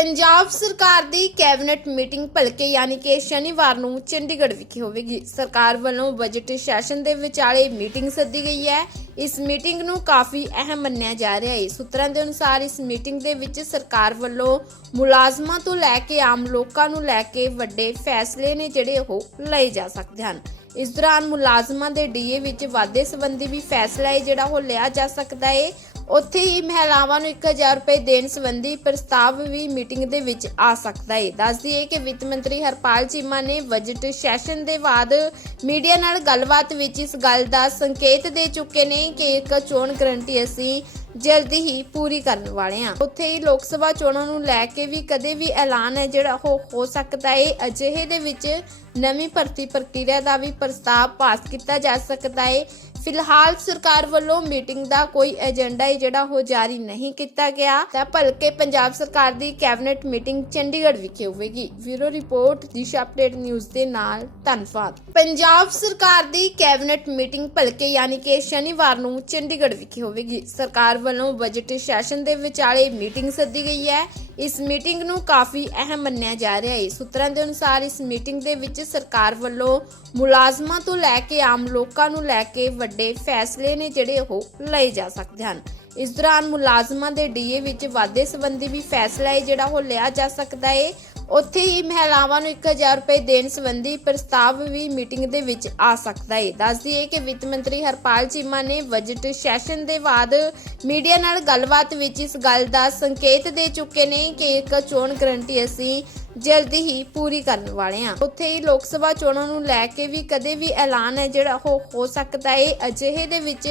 ਪੰਜਾਬ ਸਰਕਾਰ ਦੀ cabinet meeting ਭਲਕੇ ਯਾਨੀ ਕਿ ਸ਼ਨੀਵਾਰ ਨੂੰ ਚੰਡੀਗੜ੍ਹ ਵਿਖੇ ਹੋਵੇਗੀ। ਸਰਕਾਰ ਵੱਲੋਂ ਬਜਟ ਸੈਸ਼ਨ ਦੇ ਵਿਚਾਲੇ ਮੀਟਿੰਗ ਸੱਦੀ ਗਈ ਹੈ। ਇਸ ਮੀਟਿੰਗ ਨੂੰ ਕਾਫੀ ਅਹਿਮ ਮੰਨਿਆ ਜਾ ਰਿਹਾ ਹੈ। ਸੂਤਰਾਂ ਦੇ ਅਨੁਸਾਰ ਇਸ ਮੀਟਿੰਗ ਦੇ ਵਿੱਚ ਸਰਕਾਰ ਵੱਲੋਂ ਮੁਲਾਜ਼ਮਾਂ ਤੋਂ ਲੈ ਕੇ ਆਮ ਲੋਕਾਂ ਨੂੰ ਲੈ ਕੇ ਵੱਡੇ ਫੈਸਲੇ ਨੇ ਜਿਹੜੇ ਉਹ ਲਏ ਜਾ ਸਕਦੇ ਹਨ। ਇਸ ਦੌਰਾਨ ਮੁਲਾਜ਼ਮਾਂ ਦੇ ਡੀਏ ਵਿੱਚ ਵਾਧੇ ਸੰਬੰਧੀ ਵੀ ਫੈਸਲਾ ਹੈ ਜਿਹੜਾ ਉਹ ਲਿਆ ਜਾ ਸਕਦਾ ਹੈ। ਉੱਥੇ ਹੀ ਮਹਿਲਾਵਾਂ ਨੂੰ 1000 ਰੁਪਏ ਦੇਣ ਸੰਬੰਧੀ ਪ੍ਰਸਤਾਵ ਵੀ ਮੀਟਿੰਗ ਦੇ ਵਿੱਚ ਆ ਸਕਦਾ ਹੈ ਦੱਸਦੀ ਹੈ ਕਿ ਵਿੱਤ ਮੰਤਰੀ ਹਰਪਾਲ ਚੀਮਾ ਨੇ ਬਜਟ ਸੈਸ਼ਨ ਦੇ ਬਾਅਦ ਮੀਡੀਆ ਨਾਲ ਗੱਲਬਾਤ ਵਿੱਚ ਇਸ ਗੱਲ ਦਾ ਸੰਕੇਤ ਦੇ ਚੁੱਕੇ ਨੇ ਕਿ ਇੱਕ ਚੋਣ ਗਰੰਟੀ ਅਸੀਂ ਜਲਦੀ ਹੀ ਪੂਰੀ ਕਰਨ ਵਾਲੇ ਹਾਂ ਉੱਥੇ ਹੀ ਲੋਕ ਸਭਾ ਚੋਣਾਂ ਨੂੰ ਲੈ ਕੇ ਵੀ ਕਦੇ ਵੀ ਐਲਾਨ ਹੈ ਜਿਹੜਾ ਉਹ ਹੋ ਸਕਦਾ ਹੈ ਅਜਿਹੇ ਦੇ ਵਿੱਚ ਨਵੀਂ ਭਰਤੀ ਪ੍ਰਕਿਰਿਆ ਦਾ ਵੀ ਪ੍ਰਸਤਾਵ ਪਾਸ ਕੀਤਾ ਜਾ ਸਕਦਾ ਹੈ ਫਿਲਹਾਲ ਸਰਕਾਰ ਵੱਲੋਂ ਮੀਟਿੰਗ ਦਾ ਕੋਈ ਏਜੰਡਾ ਜਿਹੜਾ ਉਹ ਜਾਰੀ ਨਹੀਂ ਕੀਤਾ ਗਿਆ, ਤਾਂ ਭਲਕੇ ਪੰਜਾਬ ਸਰਕਾਰ ਦੀ ਕੈਬਨਿਟ ਮੀਟਿੰਗ ਚੰਡੀਗੜ੍ਹ ਵਿਖੇ ਹੋਵੇਗੀ। Bureau report, Disha update news ਦੇ ਨਾਲ ਧੰਨਵਾਦ। ਪੰਜਾਬ ਸਰਕਾਰ ਦੀ ਕੈਬਨਿਟ ਮੀਟਿੰਗ ਭਲਕੇ ਯਾਨੀ ਕਿ ਸ਼ਨੀਵਾਰ ਨੂੰ ਚੰਡੀਗੜ੍ਹ ਵਿਖੇ ਹੋਵੇਗੀ। ਸਰਕਾਰ ਵੱਲੋਂ ਬਜਟ ਸੈਸ਼ਨ ਦੇ ਵਿਚਾਲੇ ਮੀਟਿੰਗ ਸੱਦੀ ਗਈ ਹੈ। ਇਸ ਮੀਟਿੰਗ ਨੂੰ ਕਾਫੀ ਅਹਿਮ ਮੰਨਿਆ ਜਾ ਰਿਹਾ ਹੈ। ਸੂਤਰਾਂ ਦੇ ਅਨੁਸਾਰ ਇਸ ਮੀਟਿੰਗ ਦੇ ਵਿੱਚ ਸਰਕਾਰ ਵੱਲੋਂ ਮੁਲਾਜ਼ਮਾਂ ਤੋਂ ਲੈ ਕੇ ਆਮ ਲੋਕਾਂ ਨੂੰ ਲੈ ਕੇ ਵੱਡੇ ਫੈਸਲੇ ਨੇ ਜਿਹੜੇ ਉਹ ਲਏ ਜਾ ਸਕਦੇ ਹਨ। ਇਸ ਦੌਰਾਨ ਮੁਲਾਜ਼ਮਾਂ ਦੇ ਡੀਏ ਵਿੱਚ ਵਾਧੇ ਸੰਬੰਧੀ ਵੀ ਫੈਸਲਾ ਹੈ ਜਿਹੜਾ ਉਹ ਲਿਆ ਜਾ ਸਕਦਾ ਹੈ। ਉੱਥੇ ਹੀ ਮਹਿਲਾਵਾਂ ਨੂੰ 1000 ਰੁਪਏ ਦੇਣ ਸੰਬੰਧੀ ਪ੍ਰਸਤਾਵ ਵੀ ਮੀਟਿੰਗ ਦੇ ਵਿੱਚ ਆ ਸਕਦਾ ਹੈ ਦੱਸਦੀ ਹੈ ਕਿ ਵਿੱਤ ਮੰਤਰੀ ਹਰਪਾਲ ਚੀਮਾ ਨੇ ਬਜਟ ਸੈਸ਼ਨ ਦੇ ਬਾਅਦ ਮੀਡੀਆ ਨਾਲ ਗੱਲਬਾਤ ਵਿੱਚ ਇਸ ਗੱਲ ਦਾ ਸੰਕੇਤ ਦੇ ਚੁੱਕੇ ਨੇ ਕਿ ਇੱਕ ਚੋਣ ਗਰੰਟੀ ਅਸੀਂ ਜਲਦੀ ਹੀ ਪੂਰੀ ਕਰਨ ਵਾਲੇ ਹਾਂ। ਉੱਥੇ ਹੀ ਲੋਕ ਸਭਾ ਚੋਣਾਂ ਨੂੰ ਲੈ ਕੇ ਵੀ ਕਦੇ ਵੀ ਐਲਾਨ ਹੈ ਜਿਹੜਾ ਉਹ ਹੋ ਸਕਦਾ ਹੈ ਅਜਿਹੇ ਦੇ ਵਿੱਚ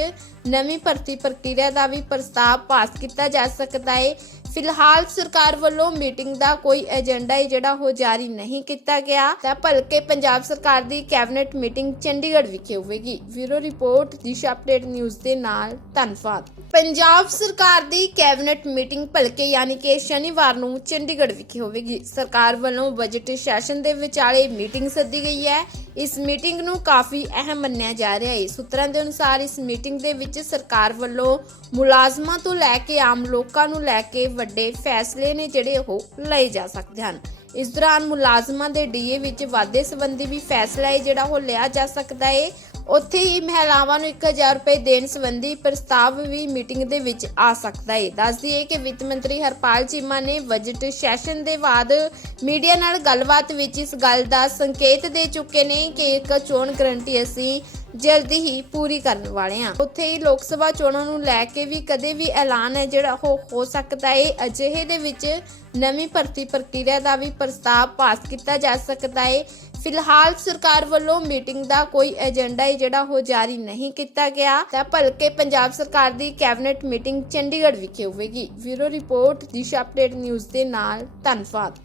ਨਵੀਂ ਭਰਤੀ ਪ੍ਰਕਿਰਿਆ ਦਾ ਵੀ ਪ੍ਰਸਤਾਵ ਪਾਸ ਕੀਤਾ ਜਾ ਸਕਦਾ ਹੈ ਫਿਲਹਾਲ ਸਰਕਾਰ ਵੱਲੋਂ ਮੀਟਿੰਗ ਦਾ ਕੋਈ ਏਜੰਡਾ ਜਿਹੜਾ ਉਹ ਜਾਰੀ ਨਹੀਂ ਕੀਤਾ ਗਿਆ, ਤਾਂ ਭਲਕੇ ਪੰਜਾਬ ਸਰਕਾਰ ਦੀ ਕੈਬਨਿਟ ਮੀਟਿੰਗ ਚੰਡੀਗੜ੍ਹ ਵਿਖੇ ਹੋਵੇਗੀ। Bureau report, Disha update news ਦੇ ਨਾਲ ਧੰਨਵਾਦ। ਪੰਜਾਬ ਸਰਕਾਰ ਦੀ ਕੈਬਨਿਟ ਮੀਟਿੰਗ ਭਲਕੇ ਯਾਨੀ ਕਿ ਸ਼ਨੀਵਾਰ ਨੂੰ ਚੰਡੀਗੜ੍ਹ ਵਿਖੇ ਹੋਵੇਗੀ। ਸਰਕਾਰ ਵੱਲੋਂ ਬਜਟ ਸੈਸ਼ਨ ਦੇ ਵਿਚਾਲੇ ਮੀਟਿੰਗ ਸੱਦੀ ਗਈ ਹੈ। ਇਸ ਮੀਟਿੰਗ ਨੂੰ ਕਾਫੀ ਅਹਿਮ ਮੰਨਿਆ ਜਾ ਰਿਹਾ ਹੈ। ਸੂਤਰਾਂ ਦੇ ਅਨੁਸਾਰ ਇਸ ਮੀਟਿੰਗ ਦੇ ਵਿੱਚ ਸਰਕਾਰ ਵੱਲੋਂ ਮੁਲਾਜ਼ਮਾਂ ਤੋਂ ਲੈ ਕੇ ਆਮ ਲੋਕਾਂ ਨੂੰ ਲੈ ਕੇ ਵੱਡੇ ਫੈਸਲੇ ਨੇ ਜਿਹੜੇ ਉਹ ਲਏ ਜਾ ਸਕਦੇ ਹਨ। ਇਸ ਦੌਰਾਨ ਮੁਲਾਜ਼ਮਾਂ ਦੇ ਡੀਏ ਵਿੱਚ ਵਾਧੇ ਸੰਬੰਧੀ ਵੀ ਫੈਸਲਾ ਹੈ ਜਿਹੜਾ ਉਹ ਲਿਆ ਜਾ ਸਕਦਾ ਹੈ। ਉੱਥੇ ਹੀ ਮਹਿਲਾਵਾਂ ਨੂੰ 1000 ਰੁਪਏ ਦੇਣ ਸੰਬੰਧੀ ਪ੍ਰਸਤਾਵ ਵੀ ਮੀਟਿੰਗ ਦੇ ਵਿੱਚ ਆ ਸਕਦਾ ਹੈ ਦੱਸਦੀ ਹੈ ਕਿ ਵਿੱਤ ਮੰਤਰੀ ਹਰਪਾਲ ਚੀਮਾ ਨੇ ਬਜਟ ਸੈਸ਼ਨ ਦੇ ਬਾਅਦ ਮੀਡੀਆ ਨਾਲ ਗੱਲਬਾਤ ਵਿੱਚ ਇਸ ਗੱਲ ਦਾ ਸੰਕੇਤ ਦੇ ਚੁੱਕੇ ਨੇ ਕਿ ਇੱਕ ਚੋਣ ਗਰੰਟੀ ਅਸੀਂ ਜਲਦੀ ਹੀ ਪੂਰੀ ਕਰਨ ਵਾਲੇ ਹਾਂ ਉੱਥੇ ਹੀ ਲੋਕ ਸਭਾ ਚੋਣਾਂ ਨੂੰ ਲੈ ਕੇ ਵੀ ਕਦੇ ਵੀ ਐਲਾਨ ਹੈ ਜਿਹੜਾ ਉਹ ਹੋ ਸਕਦਾ ਹੈ ਅਜਿਹੇ ਦੇ ਵਿੱਚ ਨਵੀਂ ਭਰਤੀ ਪ੍ਰਕਿਰਿਆ ਦਾ ਵੀ ਪ੍ਰਸਤਾਵ ਪਾਸ ਕੀਤਾ ਜਾ ਸਕਦਾ ਹੈ ਫਿਲਹਾਲ ਸਰਕਾਰ ਵੱਲੋਂ ਮੀਟਿੰਗ ਦਾ ਕੋਈ ਏਜੰਡਾ ਹੈ ਜਿਹੜਾ ਉਹ ਜਾਰੀ ਨਹੀਂ ਕੀਤਾ ਗਿਆ, ਤਾਂ ਭਲਕੇ ਪੰਜਾਬ ਸਰਕਾਰ ਦੀ ਕੈਬਨਿਟ ਮੀਟਿੰਗ ਚੰਡੀਗੜ੍ਹ ਵਿਖੇ ਹੋਵੇਗੀ। Bureau report, Disha update news ਦੇ ਨਾਲ, ਧੰਨਵਾਦ।